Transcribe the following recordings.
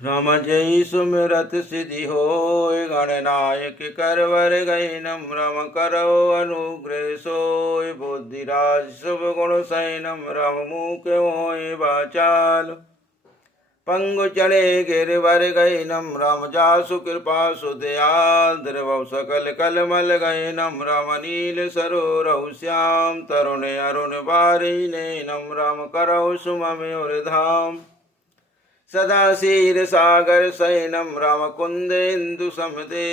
राम जय सुमिरत सिद्धि होय, गणनायक करवर गैनम राम करो अनुग्रह सोय, बुद्धिराज शुभ गुण सैनम राम मूक होय वाचाल, पंगु चढ़े गिरवर गैनम राम जासु कृपा सुदयाल, द्रवौ सकल कलमल गैनम राम नील सरोरौ श्याम, तरुण अरुण बारी नैनम राम करौ सुमम्योर धाम, सदा क्षीर सागर शयनम राम कुंदेन्दु समदे,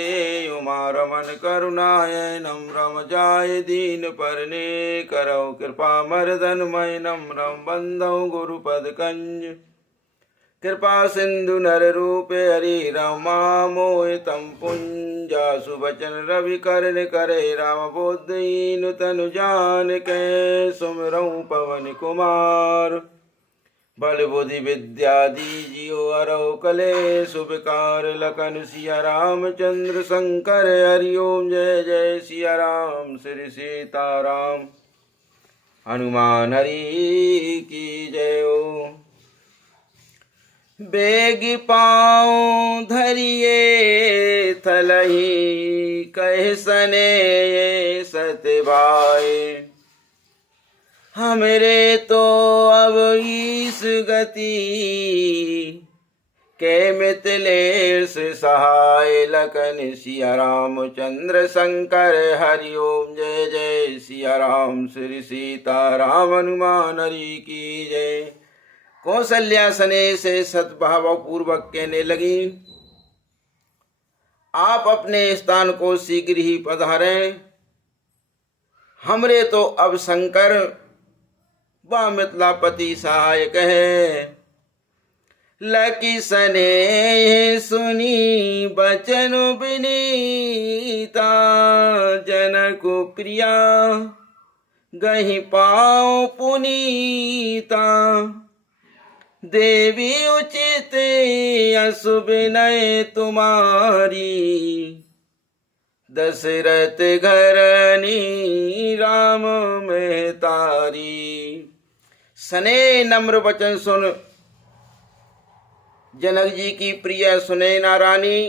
उमा रमन करुणायनम राम जाय दीन परने, करौ कृपा मर्दन मैनम राम बंदौ गुरुपद कंज, कृपा सिंधु नर रूपे हरि रामा मोहि तम पुंजासु बचन रवि करण करे, राम बोधीन तनु जान के सुमिरौ पवन कुमार, बल बुद्धि विद्या दीजियो हरौ कलेश विकार, लखन सिया रामचंद्र शंकर हरि ओम, जय जय सिया राम श्री सीताराम, हनुमान हरि की जय हो। बेग पाँव धरिए थलही, कह सने सतभाए, हमरे तो अब ईस गति, के मिथिलेश सहाय, लखन सिया रामचंद्र शंकर हरि ओम, जय जय सिया राम श्री सीताराम, हनुमान हरि की जय। कौशल्या सने से सद्भाव पूर्वक कहने लगी, आप अपने स्थान को शीघ्र ही पधारें, हमरे तो अब शंकर व मिथिलापति सहायक है। लकी सने सुनी बचन विनीता, जनकु प्रिया गहि पाँव पुनीता, देवी उचित अशुभ नय तुम्हारी, दशरथ घरनी राम में तारी। सने नम्र वचन सुन जनक जी की प्रिय सुनैना रानी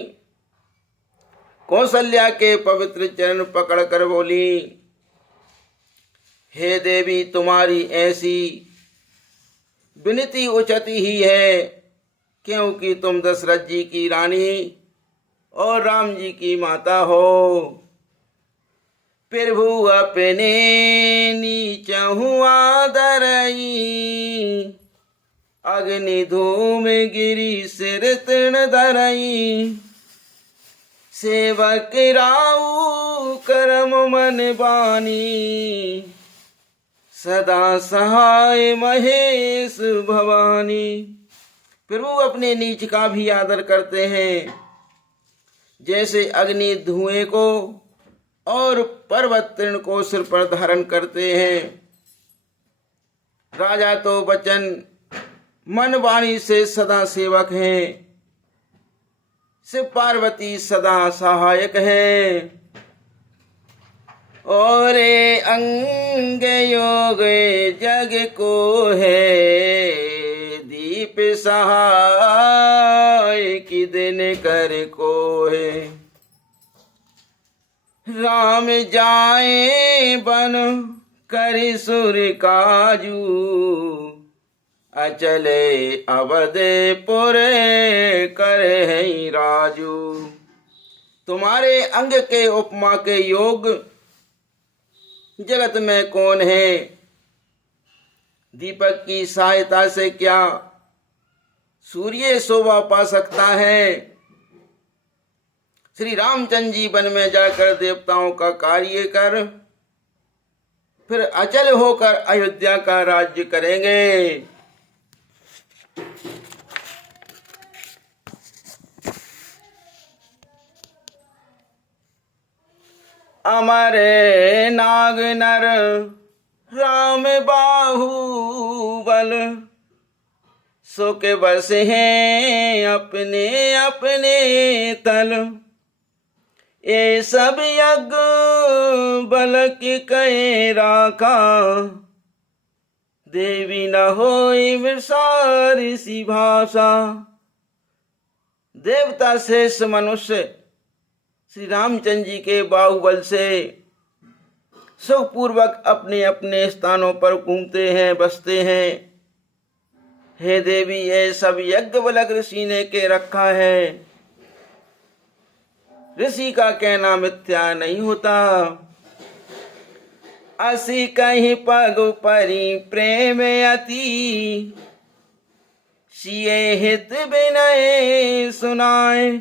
कौशल्या के पवित्र चरण पकड़ कर बोली, हे देवी तुम्हारी ऐसी विनती उचित ही है, क्योंकि तुम दशरथ जी की रानी और राम जी की माता हो। प्रभु अपने नीचहु आदरई, अग्नि धूम गिरी सिर तृण धरई, सेवक राउ करम मन बानी, सदा सहाय महेश भवानी। प्रभु अपने नीच का भी आदर करते हैं, जैसे अग्नि धुएं को और पर्वत तृण को सिर पर धारण करते हैं। राजा तो वचन मन वाणी से सदा सेवक हैं, शिव पार्वती सदा सहायक है। और अंग योग जग को है, दीप सहाय कि दिन कर को है। राम जाए बन कर सुर काजू, अचले अवधपुर करे राजू। तुम्हारे अंग के उपमा के योग जगत में कौन है? दीपक की सहायता से क्या सूर्य शोभा पा सकता है? श्री रामचंद्र जी वन में जाकर देवताओं का कार्य कर फिर अचल होकर अयोध्या का राज्य करेंगे। अमर नाग नर राम बाहुबल, सुख बस हैं अपने अपने तल। ये सब यज्ञ बलक कहे राखा, देवी न होई विसार सी भाषा। देवता शेष मनुष्य श्री रामचंद्र जी के बाहुबल से सुखपूर्वक अपने अपने स्थानों पर घूमते हैं, बसते हैं। हे देवी, ये सब यज्ञवल्क्य ऋषि ने के रखा है। ऋषि का कहना मिथ्या नहीं होता। असी कहीं पग परी प्रेम अति, सिए हित विनय सुनाए।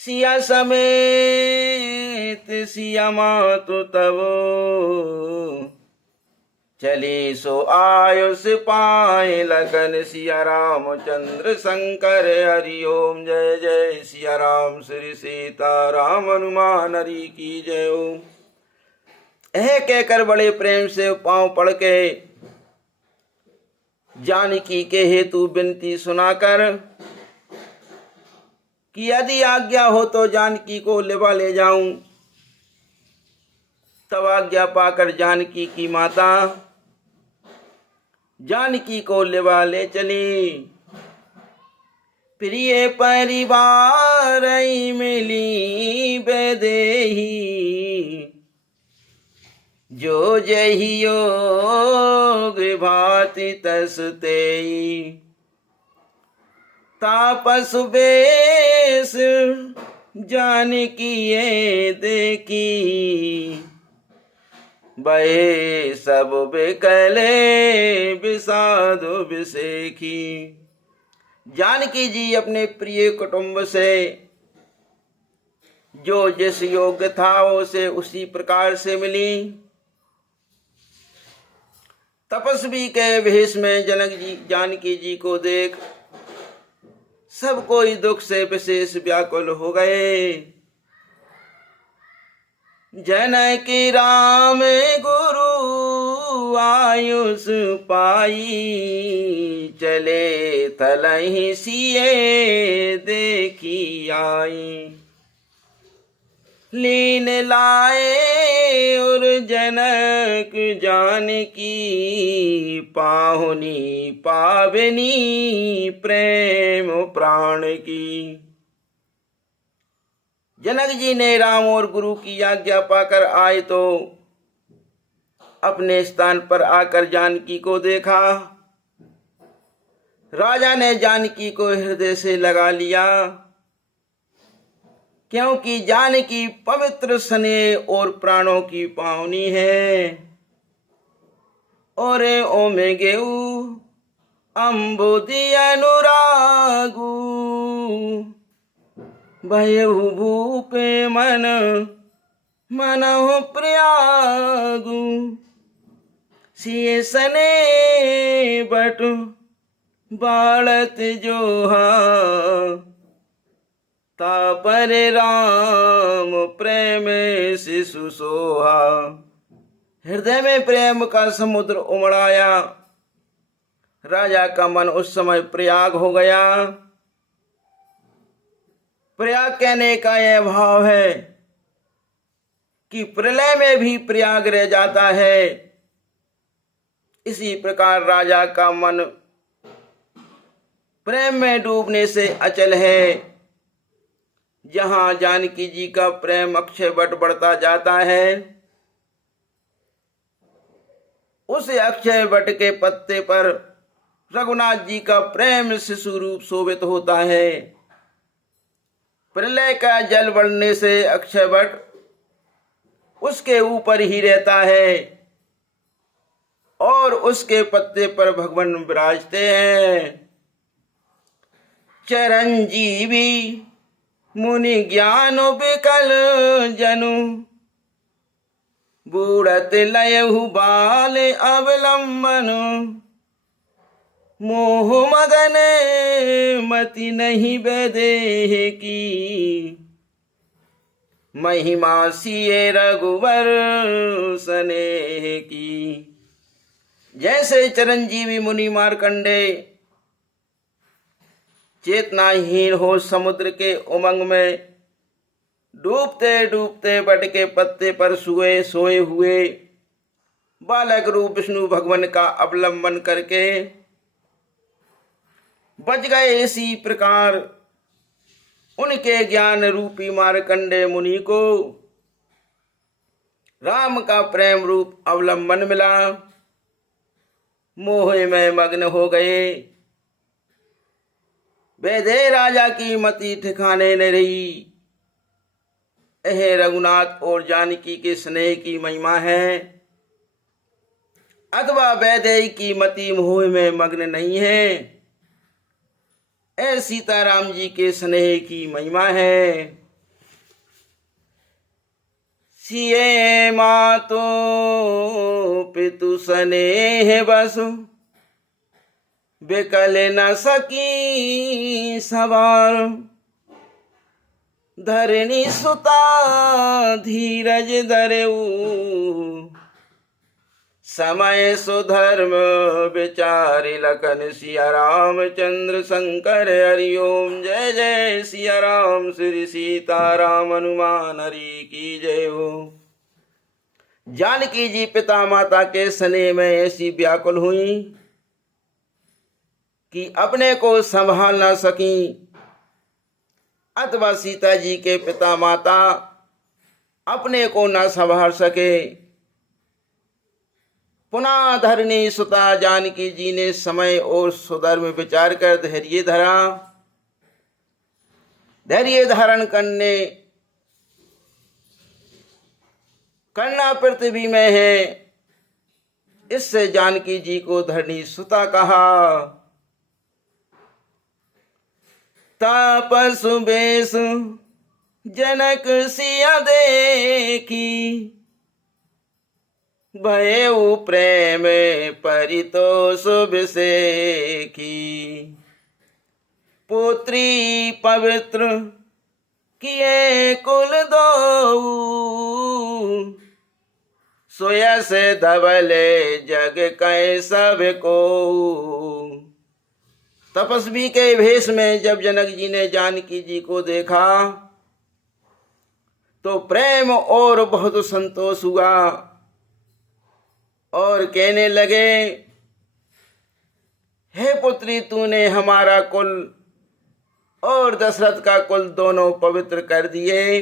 सिया समेत सिया मातु तब, चली सो आयुष पाए लगन। सिया रामचंद्र शंकर हरि ओम। जय जय सिया राम, श्री सीता राम हनुमान हरि की जय ओम। यह कहकर बड़े प्रेम से पांव पड़ के जानकी के हेतु विनती सुनाकर कि यदि आज्ञा हो तो जानकी को लेवा ले जाऊं। तब आज्ञा पाकर जानकी की माता जानकी को लेवा ले चली। प्रिय परिवार मिली बेदेही, जो जही योग भाति तस तेई। तापस बेस जानकी ये देखी, बहे सब बिकले विषाद विसेखी। जानकी जी अपने प्रिय कुटुंब से जो जिस योग्य था उसे उसी प्रकार से मिली। तपस्वी के वेश में जनक जी जानकी जी को देख सब कोई दुख से विशेष व्याकुल हो गए। जनकी राम गुरु आयुष पाई, चले तलहि सिए देखी आई। लीन लाए और जनक जानकी, पाहुनी पावनी प्रेम प्राण की। जनक जी ने राम और गुरु की आज्ञा पाकर आए तो अपने स्थान पर आकर जानकी को देखा। राजा ने जानकी को हृदय से लगा लिया, क्योंकि जानकी पवित्र स्नेह और प्राणों की पावनी है। और ओमे गेऊ अम्बुदि अनुरागू, भयहु भूपे मन मनहु प्रयागु। सिए सने बट बालत जोहा, तापर राम प्रेम शिशु सोहा। हृदय में प्रेम का समुद्र उमड़ाया। राजा का मन उस समय प्रयाग हो गया। प्रयाग कहने का यह भाव है कि प्रलय में भी प्रयाग रह जाता है। इसी प्रकार राजा का मन प्रेम में डूबने से अचल है। जहां जानकी जी का प्रेम अक्षय वट बढ़ता जाता है, उस अक्षय वट के पत्ते पर रघुनाथ जी का प्रेम शिशु रूप शोभित होता है। प्रलय का जल बढ़ने से अक्षय वट उसके ऊपर ही रहता है और उसके पत्ते पर भगवान विराजते हैं। चिरंजीवी मुनि ज्ञान विकल जनु, बूढ़त लयहु बाल अवलंबन। मोह मगन मति नहीं बेदेह की, महिमा सिए रघुवर स्नेह की। जैसे चिरंजीवी मुनि मार्कंडे चेतनाहीन हो समुद्र के उमंग में डूबते डूबते वट के पत्ते पर सोए हुए बालक रूप विष्णु भगवान का अवलंबन करके बच गए, इसी प्रकार उनके ज्ञान रूपी मार्कंडे मुनि को राम का प्रेम रूप अवलंबन मिला। मोह में मग्न हो गए। वैदेह राजा की मति ठिकाने न रही। यह रघुनाथ और जानकी के स्नेह की महिमा है, अथवा वैदेही की मति मोह में मग्न नहीं है। ऐ सीताराम जी के स्नेह की महिमा है। सिए मातो पितु स्नेह बसु, बिकल न सकी सवार। धरणी सुता धीरज धरऊ, समय सुधर्म विचारि लखन। सिया रामचंद्र शंकर हरिओम। जय जय सिया राम श्री सीताराम हनुमान हरि की जय हो। जानकी जी पिता माता के स्नेह में ऐसी व्याकुल हुई कि अपने को संभाल न सकी, अथवा सीता जी के पिता माता अपने को न संभाल सके। पुनः धरणी सुता जानकी जी ने समय और सुधर्म विचार कर धैर्य धरा। धैर्य धारण करना पृथ्वी में है, इससे जानकी जी को धरणी सुता कहा। तापसु बेस जनक सिया देखी, भयउ प्रेम परितोष विसेखी। पुत्री पवित्र किए कुल दो, सोयस धवले जग कै सब को। तपस्वी के भेष में जब जनक जी ने जानकी जी को देखा तो प्रेम और बहुत संतोष हुआ और कहने लगे, हे पुत्री, तूने हमारा कुल और दशरथ का कुल दोनों पवित्र कर दिए।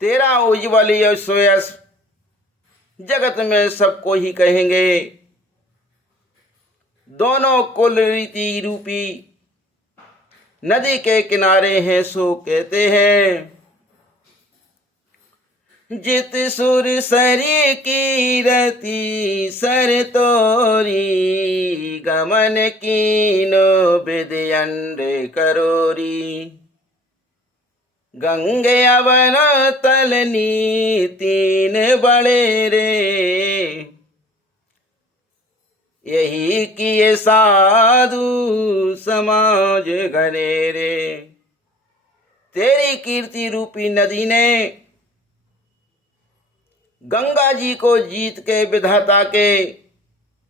तेरा उज्ज्वल यश जगत में सबको ही कहेंगे। दोनों कुल रीति रूपी नदी के किनारे हैं, सो कहते हैं। जित सुर सरी कीरति सर तोरी, गमन कीनो विदयंड करोरी। गंगे अवन तलनी तीन बड़े रे, यही किए साधु समाज घने रे। तेरी कीर्ति रूपी नदी ने गंगा जी को जीत के विधाता के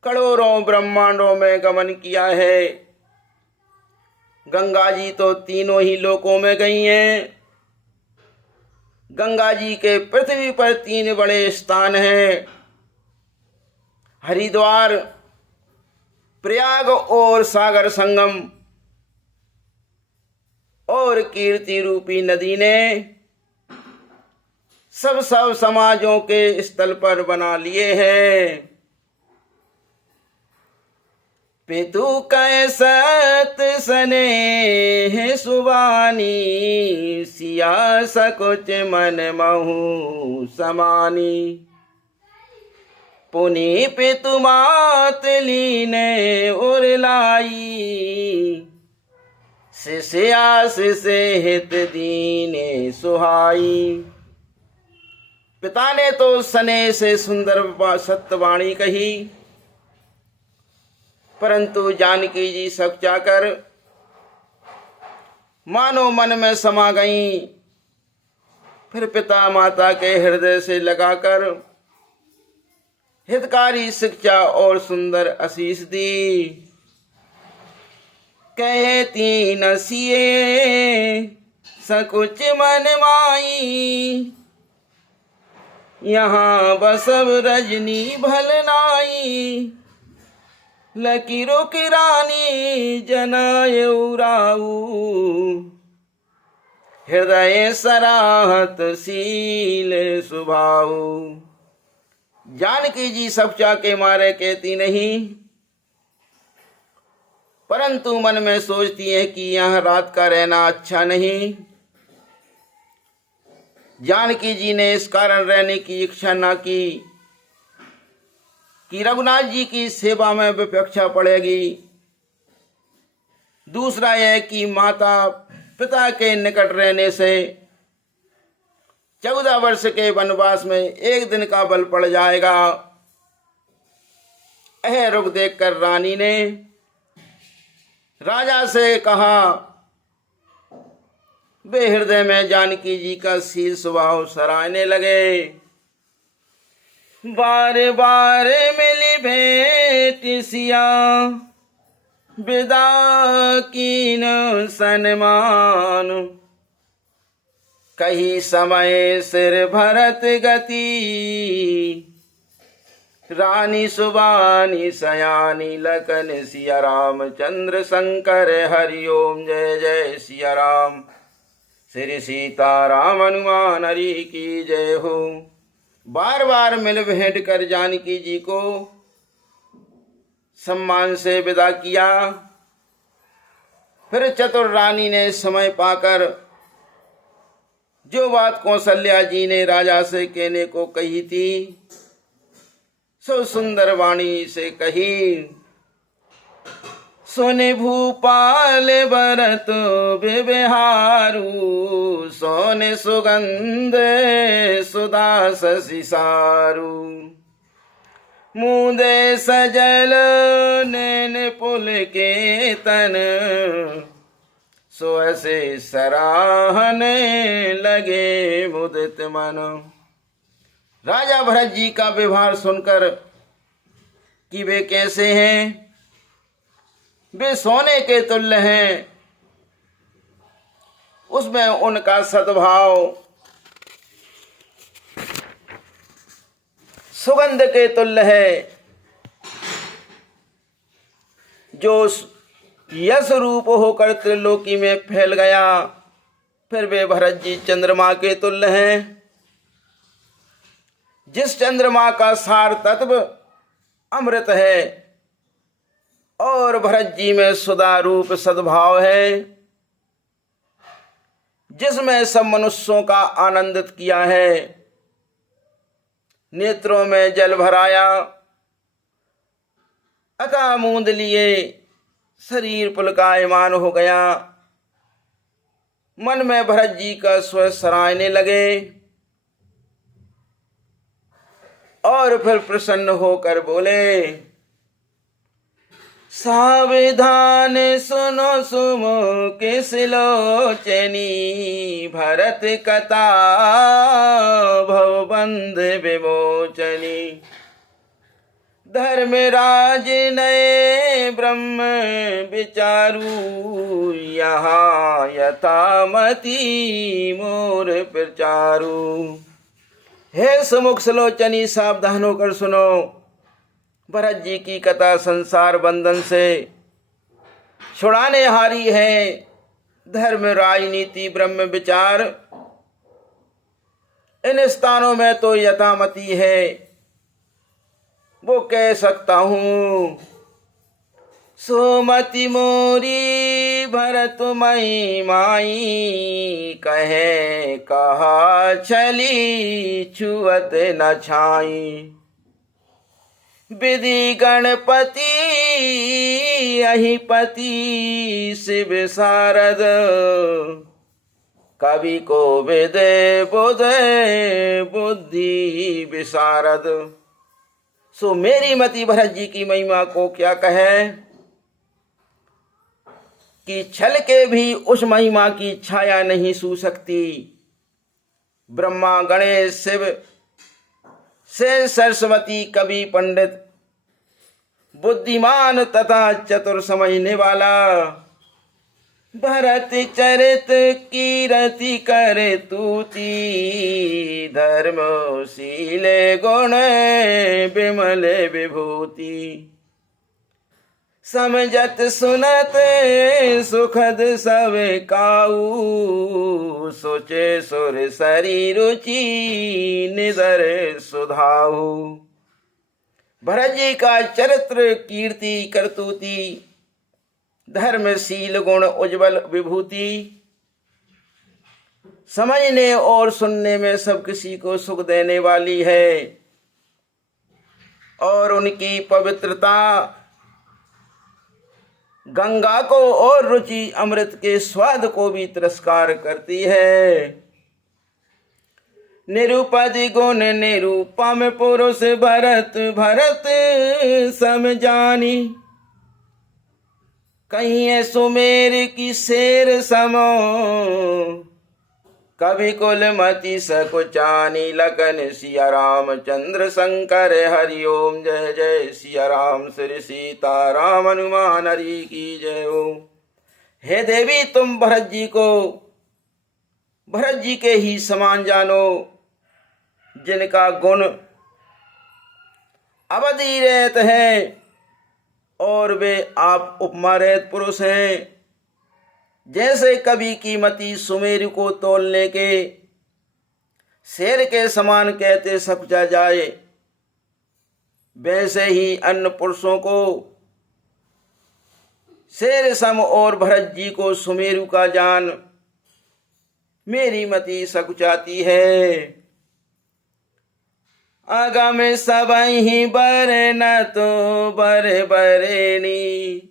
करोड़ों ब्रह्मांडों में गमन किया है। गंगा जी तो तीनों ही लोकों में गई हैं। गंगा जी के पृथ्वी पर तीन बड़े स्थान हैं, हरिद्वार, प्रयाग और सागर संगम। और कीर्ति रूपी नदी ने सब समाजों के स्थल पर बना लिए हैं। पितु कैसत स्नेह सुबानी, सिया सकुच मन महु समानी। पुनि पितु मात लीने उरलाई, शिष्या शिष्य हित दीने सुहाई। पिता ने तो स्नेह से सुंदर सत्यवाणी कही, परंतु जानकी जी सब चाकर मानो मन में समा गईं। फिर पिता माता के हृदय से लगाकर हितकारी शिक्षा और सुंदर आशीष दी। कहती न सिए सकुच मन माई, यहाँ बसव रजनी भलनाई। लकीरों की रानी जनायु राऊ, हृदय सराहत शील स्वभाव। जानकी जी सब चाके मारे कहती नहीं, परंतु मन में सोचती है कि यहाँ रात का रहना अच्छा नहीं। जानकी जी ने इस कारण रहने की इच्छा न की कि रघुनाथ जी की सेवा में विपक्षा पड़ेगी। दूसरा यह कि माता पिता के निकट रहने से 14 वर्ष के वनवास में एक दिन का बल पड़ जाएगा। यह रुख देखकर रानी ने राजा से कहा। वे हृदय में जानकी जी का शील स्वभाव सराहने लगे। बार बार मिली भेंट सिया, विदा कीन सन्मान। कही समय सिर भरत गति, रानी सुबानी सयानी लखन सिया राम चंद्र शंकर हरिओम जय जय सिया राम। श्री सीता राम हनुमान हरि की जय हो। बार बार मिल भेंट कर जानकी जी को सम्मान से विदा किया। फिर चतुर रानी ने समय पाकर जो बात कौशल्या जी ने राजा से कहने को कही थी, सो सुंदर वाणी से कही। सोने भूपाल भरत बिहारू, सोने सुगंध सुधा शशि सारू। मुदे सजल नैन पुल के तन, सो ऐसे सराहने लगे मुदित मन। राजा भरत जी का व्यवहार सुनकर कि वे कैसे हैं, वे सोने के तुल्य हैं, उसमें उनका सद्भाव सुगंध के तुल्य है। जो यश रूप होकर त्रिलोकी में फैल गया, फिर वे भरत जी चंद्रमा के तुल्य हैं। जिस चंद्रमा का सार तत्व अमृत है और भरत जी में सुधा रूप सद्भाव है, जिसमें सब मनुष्यों का आनंदित किया है। नेत्रों में जल भराया, अतः मूंद लिए शरीर पुलकायमान हो गया। मन में भरत जी का स्वर सराहने लगे और फिर प्रसन्न होकर बोले। सावधान सुनो सुमुख सिलोचनी, भरत कथा भवबंध विमोचनी। धर्मराज नये ब्रह्म विचारू, यहाँ यथामति मोर प्रचारू। हे सुमुख सिलोचनी, सावधान होकर सुनो। भरत जी की कथा संसार बंधन से छुड़ाने हारी है। धर्म राजनीति ब्रह्म विचार इन स्थानों में तो यथामति है, वो कह सकता हूँ। सोमति मोरी भरत मई माई, कहे कहा छली छुअत न छाई। विधि गणपति अहिपति शिव शारद, कवि को वेद बुध बुद्धि विशारद। सो मेरी मति भरत जी की महिमा को क्या कहे कि छल के भी उस महिमा की छाया नहीं सू सकती। ब्रह्मा गणेश शिव से सरस्वती कवि पंडित बुद्धिमान तथा चतुर समझने वाला, भरत चरित कीरति करे तूती। धर्मशीले गुण विमल विभूति, समझत सुनत सुखद सब काऊ, सोचे सुर सरी रुचि निदर सुधाऊ। भरत जी का चरित्र, कीर्ति, करतूती, धर्मशील गुण, उज्जवल विभूति समझने और सुनने में सब किसी को सुख देने वाली है, और उनकी पवित्रता गंगा को और रुचि अमृत के स्वाद को भी तिरस्कार करती है। निरुपधि गुण निरूपम पुरुष भरत, भरत समझानी, कहीं सुमेर की शेर समो, कभी कुलमति सकुचानी। लखन सिया राम चंद्र शंकर हरिओम, जय जय सिया राम श्री सीता राम हनुमान हरि की जय हो। हे देवी, तुम भरत जी को भरत जी के ही समान जानो, जिनका गुण अवधि रहत है और वे आप उपमा रहित पुरुष हैं। जैसे कवि की मति सुमेरु को तोलने के शेर के समान कहते सकुचा जाए, वैसे ही अन्य पुरुषों को शेर सम और भरत जी को सुमेरु का जान मेरी मति सकुचाती है। अगम सबहि बर न तो बर बरेनी,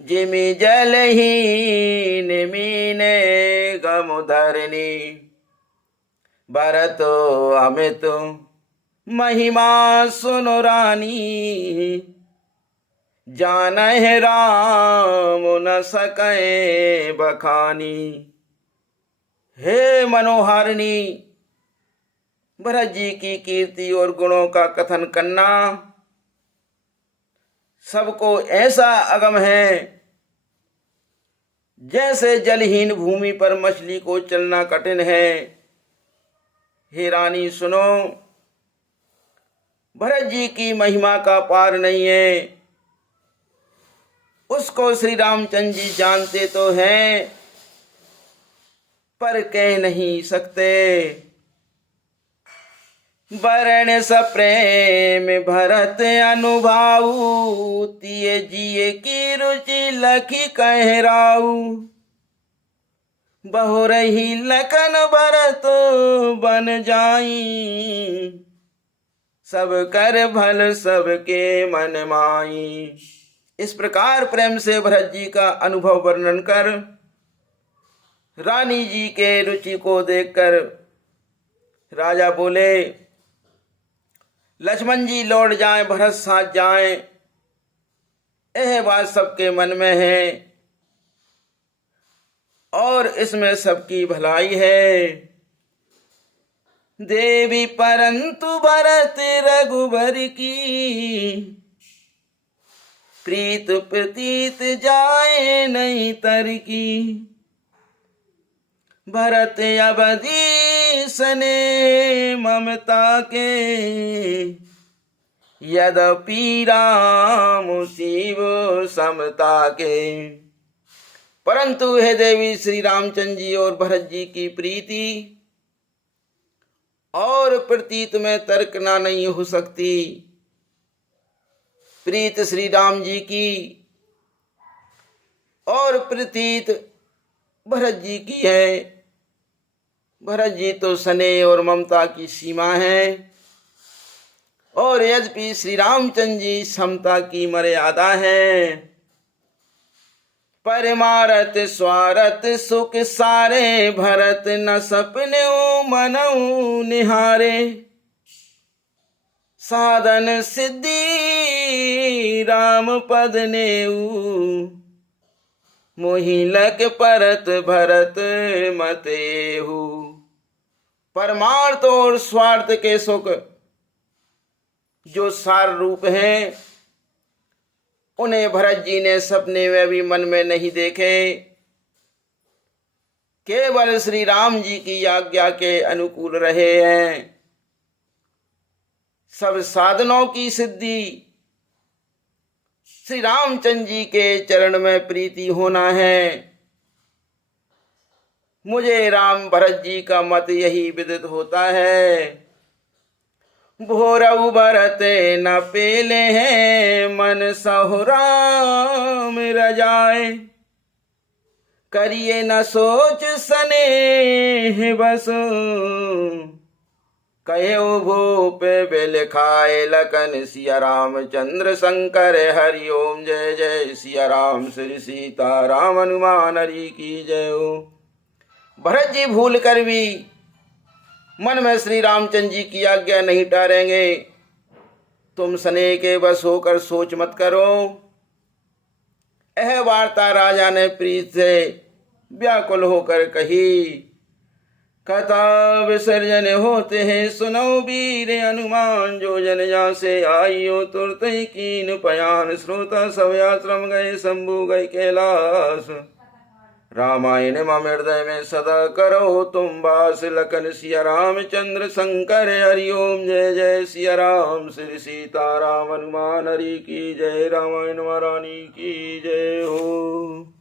जिमि जलहीन मीने गमुधरनी। भरतो अमित महिमा सुनो रानी, जानहि राम न सकै बखानी। हे मनोहारिणी, भरत जी की कीर्ति और गुणों का कथन करना सबको ऐसा अगम है, जैसे जलहीन भूमि पर मछली को चलना कठिन है। हे रानी सुनो, भरत जी की महिमा का पार नहीं है। उसको श्री रामचंद्र जी जानते तो हैं, पर कह नहीं सकते। वरण सप्रेम भरत अनुभाऊ, तिये जिये की रुचि लखी कहराऊ। बहुरही लखन भरत बन जाई, सब कर भल सबके मन माई। इस प्रकार प्रेम से भरत जी का अनुभव वर्णन कर रानी जी के रुचि को देखकर राजा बोले, लक्ष्मण जी लौट जाएं, भरत साथ जाएं। यह बात सबके मन में है और इसमें सबकी भलाई है। देवी परंतु भरत रघुबर की, प्रीत प्रतीत जाए नहीं तर की। भरत अवधि सने ममता के, यद्यपि राम शिव समता के। परंतु हे देवी, श्री रामचंद्र जी और भरत जी की प्रीति और प्रतीत में तर्कना नहीं हो सकती। प्रीत श्री राम जी की और प्रतीत भरत जी की है। भरत जी तो स्नेह और ममता की सीमा है, और यद्यपि श्री रामचंद्र जी समता की मर्यादा है। परमारथ स्वारथ सुख सारे, भरत न सपने मनऊ निहारे। साधन सिद्धि राम पद नेऊ, मोहिलक परत भरत मतेहु। परमार्थ और स्वार्थ के सुख जो सार रूप हैं, उन्हें भरत जी ने सपने में भी मन में नहीं देखे। केवल श्री राम जी की आज्ञा के अनुकूल रहे हैं। सब साधनों की सिद्धि श्री रामचंद्र जी के चरण में प्रीति होना है। मुझे राम भरत जी का मत यही विदित होता है। भोरऊ भरत न पेले हैं, मन सहु राम रजाए। करिए न सोच सनेह बस, कहे भूप बिल खाए लखन। सिया रामचंद्र शंकर हरि ओम, जय जय सिया राम श्री सीता राम हनुमान हरि की जय हो। भरत जी भूल कर भी मन में श्री रामचंद्र जी की आज्ञा नहीं टारेंगे। तुम स्नेह के बस होकर सोच मत करो। यह वार्ता राजा ने प्रीत से व्याकुल होकर कही। कथा विसर्जन होते हैं सुनो वीर हनुमान, जो जन जा से आइयो तुरत ही कीन पयान। श्रोता सब आश्रम गए शंभु गए कैलाश, रामायण मम हृदय में सदा करो तुम वास। लखन सिया रामचंद्र शंकर हरि ओम, जय जय सिया राम श्री सीता राम हनुमान हरि की जय। रामायण महारानी की जय हो।